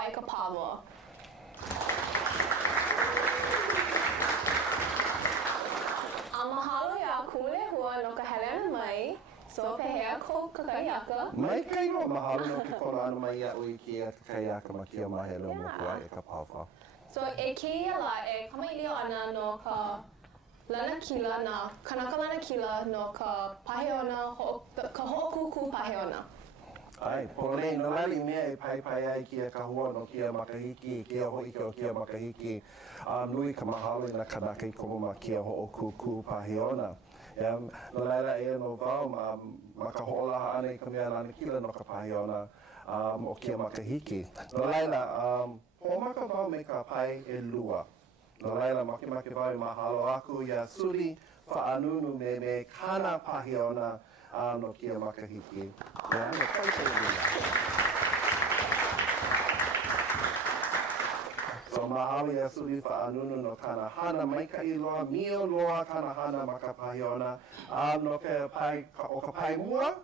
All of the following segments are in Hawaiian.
Aʻe Ka Pawa. A mahalo iā Kalehua no ka hele ana mai, so pehea ko ka kaiaka. Mai kai no mahalo no ke kono ana mai ia'u I kia ka kaiaka ma kia mahelo Moku Aʻe Ka Pawa. So e keia la e kamaʻilio ana no ka lana kila na kanaka lana kila no ka paheona ka hoʻokuku paheona. Ai, pono nei, no lali mea e pai ai kia kahua no kia makahiki, kia hōʻike o kia makahiki. Nui ka mahalo I na kanaka I komo ma kia hoʻokuku paheona. No laila e no wau ma ka hoʻolaha ana I ka mea lana kila no ka paheona o kia makahiki. No laila, hoʻomaka wau me ka pai e lua. No laila, makemake wau I mahalo aku ia suri whaanunu me kana paheona no kia makahiki. No kaupere lua. So mahalo ia suri whaanunu no kana hana maikai loa, mio loa kana hana ma ka paheona. No ke pai, o ka pai mua,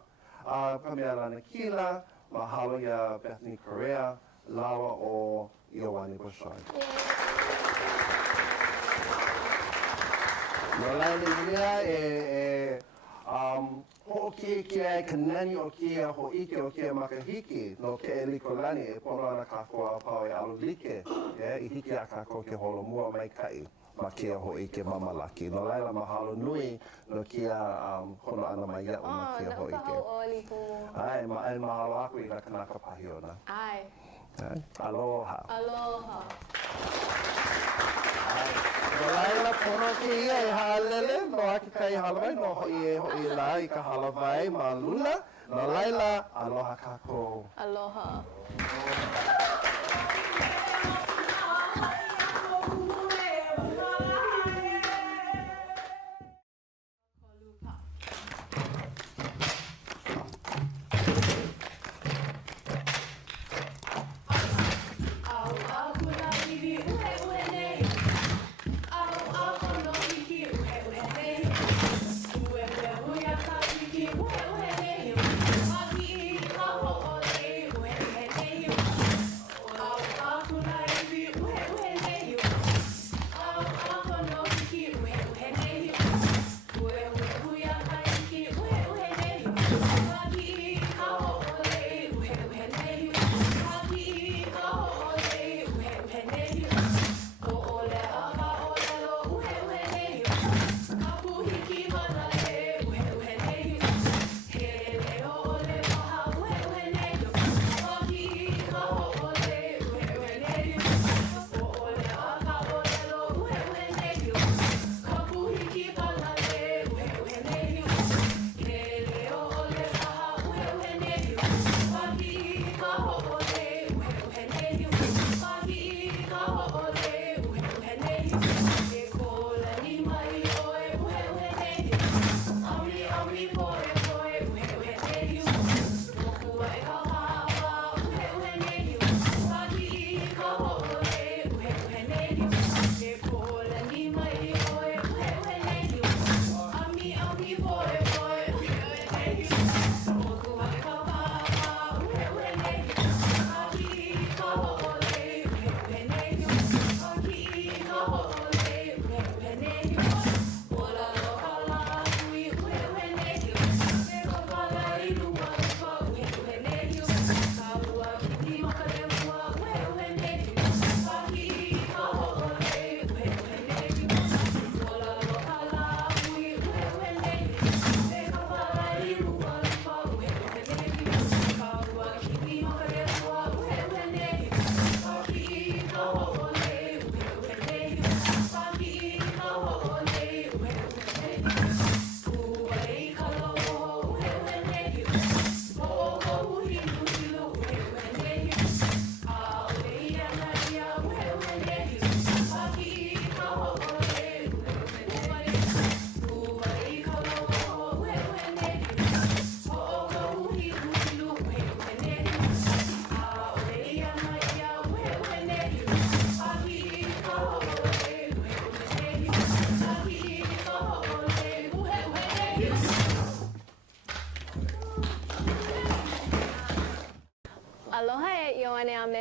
ka mea lana kila, mahalo ia Bethany Correa, lawa o Iowani Bushoi. No laila ia hoʻoki kia ka nani o kia hōʻike o kia makahiki no Keʻelikōlani e pono ana kākou a pau e alulike I hiki a kākou ke holomua maikai ma kia hōʻike mamalaki. No laila mahalo nui no kia hono ana mai ia'u ma kia hōʻike. Ai, mahalo aku I na kanaka pahiona. Ai. Aloha. Aloha. No laila pono ke ia e hālele, no aki kai halawai, no hoi la I ka halawai ma lula. No laila, aloha kākou. Aloha.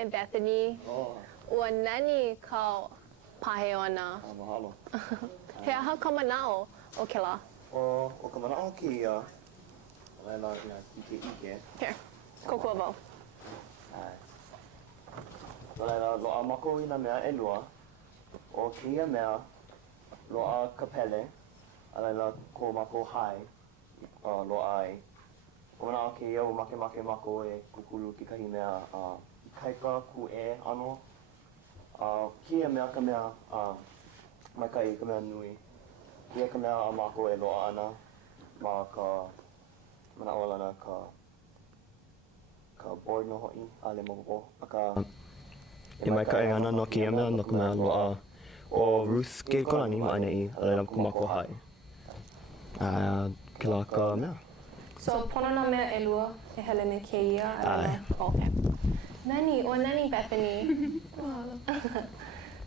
Bethany. Ua nani ka paheona. Mahalo. He aha ka manao o ke la? O ka manao ki ia. Laila ia ike. Here, kokua wau. Ai. Laila loa mako i na mea e lua. O kia mea loa ka pele. Laila ko mako hai. Loa ai. Ko manao ki ia o make mako e kukulu ki kahi mea i kaika ku e ano. Kia mea ka mea mai kai ka mea nui. Kia ka mea a mako e loa ana ma ka manao lana ka board no hoi ale moko aka e mai kai ana no kia mea no ka mea loa o Ruth Keʻelikōlani ma ane i ale na kumako hai. Ke la ka mea. So pono na mea e lua e hele me ke ia. Ai. Okay. Nani, o nani Bethany.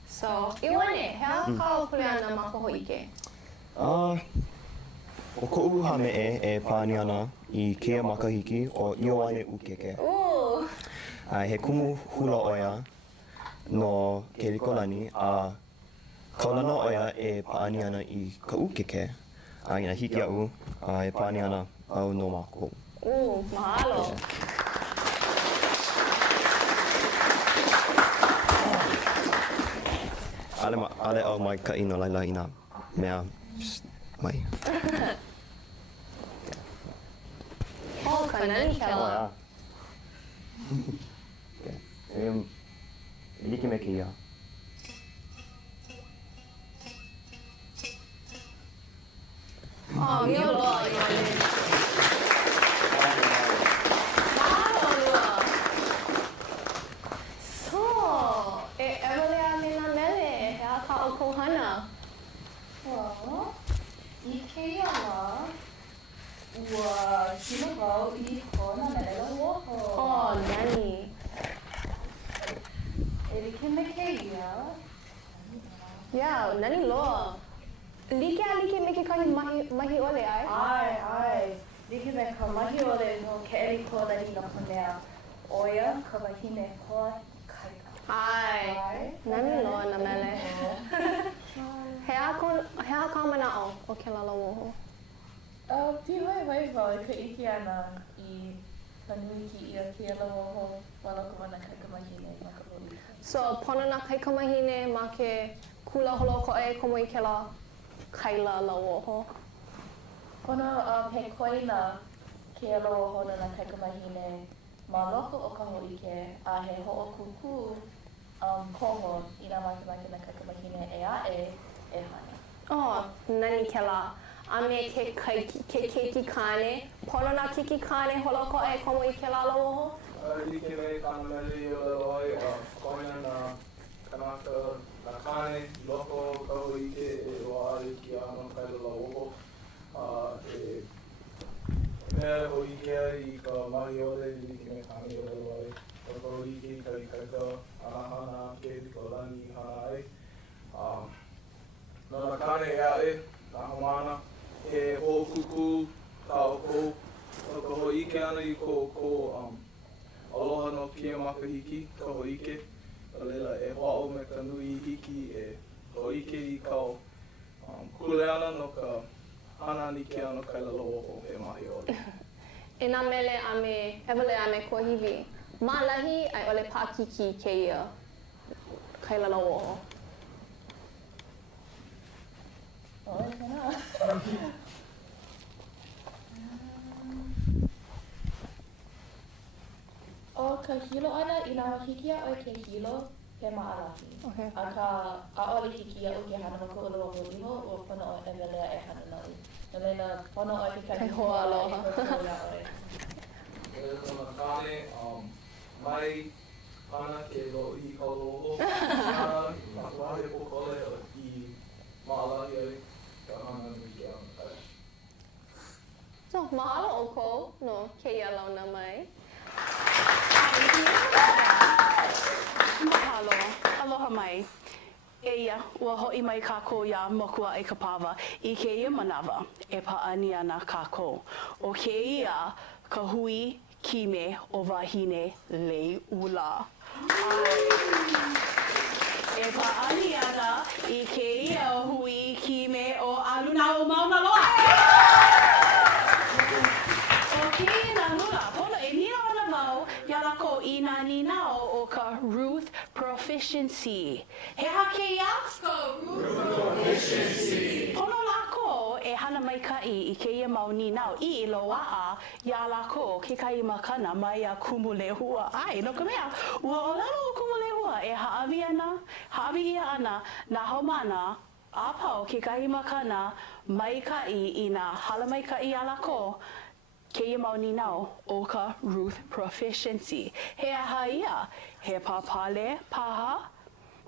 So, iwane, hea ka opule ana ma ka Hōʻike? O koʻu hame e pāni ana i kia makahiki o Ioane Ukeke. He kumu hula oia no Keʻelikōlani a kaulana oia e pāni ana i ka ukeke. Ina hiki aʻu e pāni ana au no mākou. Mahalo. Ale au mai ka ino laila ina mea mai. Ka nani ke la? Like me ki ia. Mio loa iwane. Mahalo lua. So, e ewele a me na mele, hea ka o kohana. I ke ia la, ua hino wau I kona melela woho. Nani. E like me ke ia. Nani loa. Like me ke kahi mahi ole ai? Ai. Like me ka mahi ole no Keʻelikōlani no ka mea oia ka wahine hoa kaika. Ai. Nani loa na mele. Hea ka manao o ke lala woho? Pihoi wai wau ka iki ana I ka nui ki ia ke ala woho wala ka mana kaika mahine ma ka Hōʻike. So, pono na kaika mahine ma ke kula holoko e komo I ke la kaila la woho. Pono he koina ke ala woho na kaika mahine ma loko o ka Hōʻike a he hoʻokuku koho I nā makemake na kaika mahine e aʻe e hane. Nani ke la. A me ke keiki kane. Pono na keiki kane holoko e komo I ke la la woho? Like me ka mele o le oi koina na kanaka na kane loko ka Hōʻike e loa ai ki ano kaila la woho. Mea Hōʻike I ka mahi ole like me ka mele o le oi. Ka Hōʻike I ka ikaika anahana Keʻelikōlani hana ai. No na kane e aʻe, na homana, he hoʻokuku ka oko, no ka Hōʻike ana I ko aloha no kia makahiki, ka Hōʻike. O leila e hoʻo me ka nui hiki e Hōʻike I kau kule ana no ka hana ni ke ano kaila loho he mahi ole. E nā mele a me, hewale a me kua hiwi. Malahi ai ole pākiki ke ia kaila la woho. O ka hilo ana I nā hiki a o ke hilo he maʻalahi. Okay. A ka ʻaʻole hiki a o ke hana ma ka oloa o iho o pono o e melea e hana nai. No leila pono o ke Kai hoa aloha. No na kane, mai ana ke loʻi I kau loho. Makuahe pokole I maʻalahi ai ka hana nui ke ano kai. So, mahalo o kou no ke ia launa mai. Mahalo, aloha mai. Eia, ua hoʻi mai kākou ia Moku Aʻe Ka Pawa I ke ia manawa e paʻani ana kākou. O ke ia ka hui kime o wahine lei ula. E pa'ani ana I kēia hui ki me o aluna o mauna loa. O kēia nā luna, pono e nina ana mau, ia lako I nā ninao o ka Ruth Proficiency. He ha kēia? Ruth Proficiency. Pono lako e hana mai kai I kēia mau ninao I loa'a ia lako ke kai makana mai a kumu lehua. Ai, no ka mea, ua o lalo o kumu lehua e haawi ia ana nā haumana a pau ke kai makana mai kai I nā hala mai kai a lako keia mau ninao o ka Ruth Proficiency. He aha ia, he papale paha,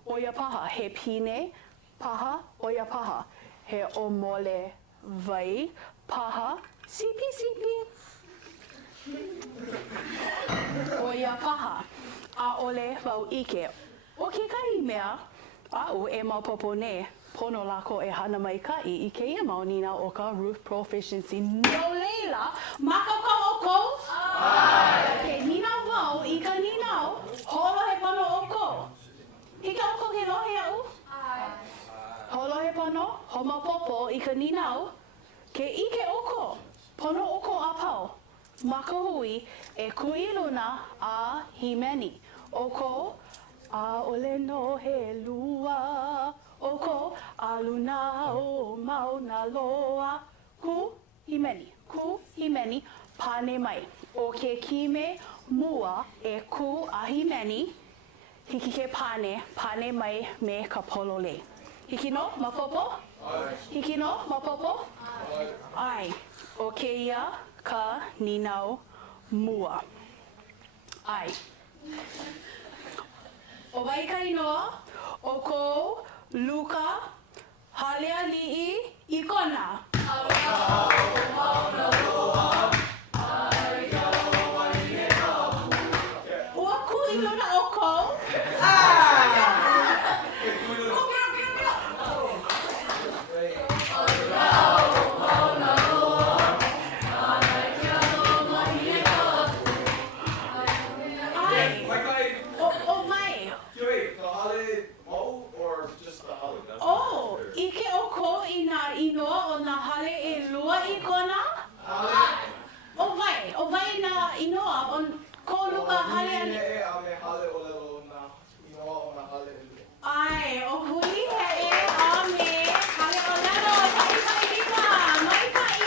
oia paha, he pine paha, oia paha, he omole vai paha, sipi sipi. Oia paha, a ole wau ike. O ke kai mea, au e maupopo ne, pono lako e hana mai kai I keia mau nina o ka Ruth Proficiency. No leila, makakau o kou? Ai! Ke nina wau I ka ninao, holo he pano o kou. Hika o kou he rohe au? Ai! Holo he pano, ho maupopo I ka ninao, ke ike o kou, pono o kou a pau. Makahui e kuiluna a himeni. O kou, a ole no he lua. O ko aluna o mauna loa. Ku himeni, pane mai. O ke kime mua e ku a himeni. Hiki ke pane mai me ka polole. Hiki no, mapopo? Ai. Hiki no, mapopo? Ai. O ke ia ka ninau mua. Ai. O wai ka inoa, o ko luka, halea li'i, I kona. Ua ku I luna o ko? Inoa o nā hale e lua I kona? O vai nā inoa o ko luka hale ani? E a me hale o lelo nā inoa o nā hale e lua. Ai, o hui he e a me hale o lelo, kai hima, mai kai.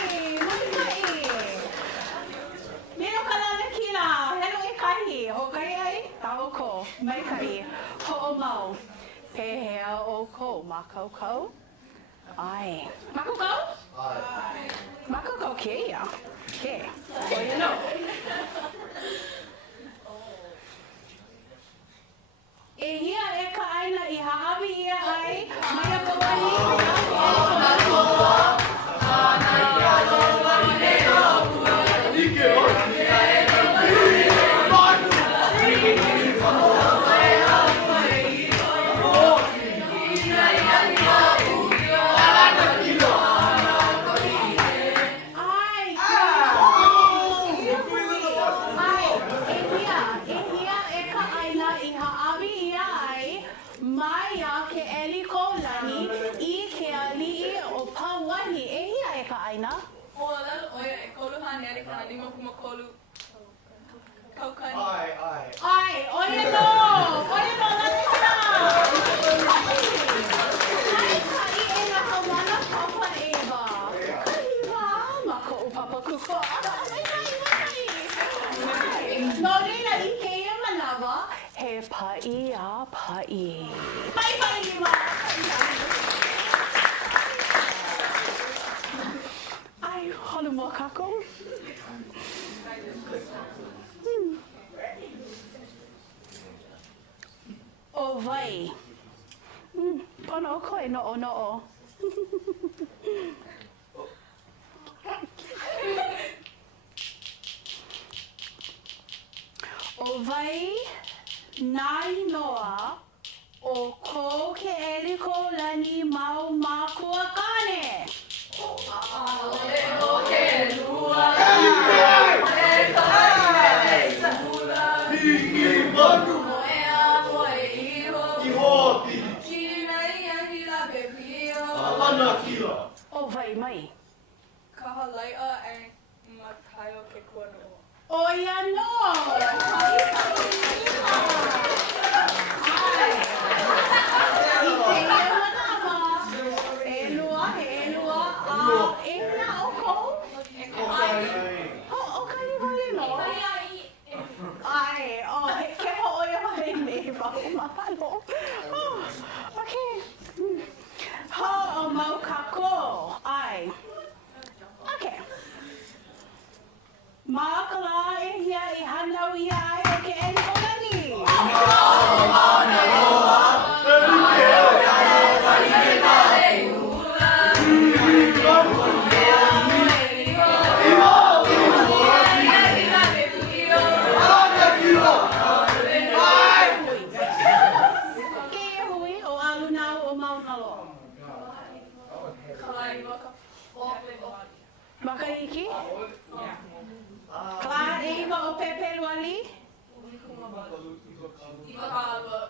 Nino ka lana kina, helo e kahi, ho kai ai, tau ko, mai kai, ho o mau, pehea o ko, makaukau. Ai. Makukau? Ai. Makukau keia. Ke. O you know. E hia e ka aina I haawi ia ai. Mai a ka Keʻelikōlani I ke ali'i o Pauahi. E hia e ka aina? O lalo oia e kolu hane ari kana lima kuma kolu kaukani. Ai, oia no, lalo kana. Ai kai e nga kawana papa Eva. Kaiwa, mako o papa kuko. No leila I keia manawa, he pai a pai. Pai lima. Ai, holo mo kako. O vai. Pono koe no o. O vai nā inoa o ko Keʻelikōlani mau mākua kane. Ole no ke lua. Hiki manu. Moea O vai mai. Kaha laia e makaio ke kuano. O ia no. Makala e hia I hanau ia e Keʻelikōlani. Ke hui o alunau o maunalo. Makahiki? Kala e iwa o pepe luali? Iwa ka alua.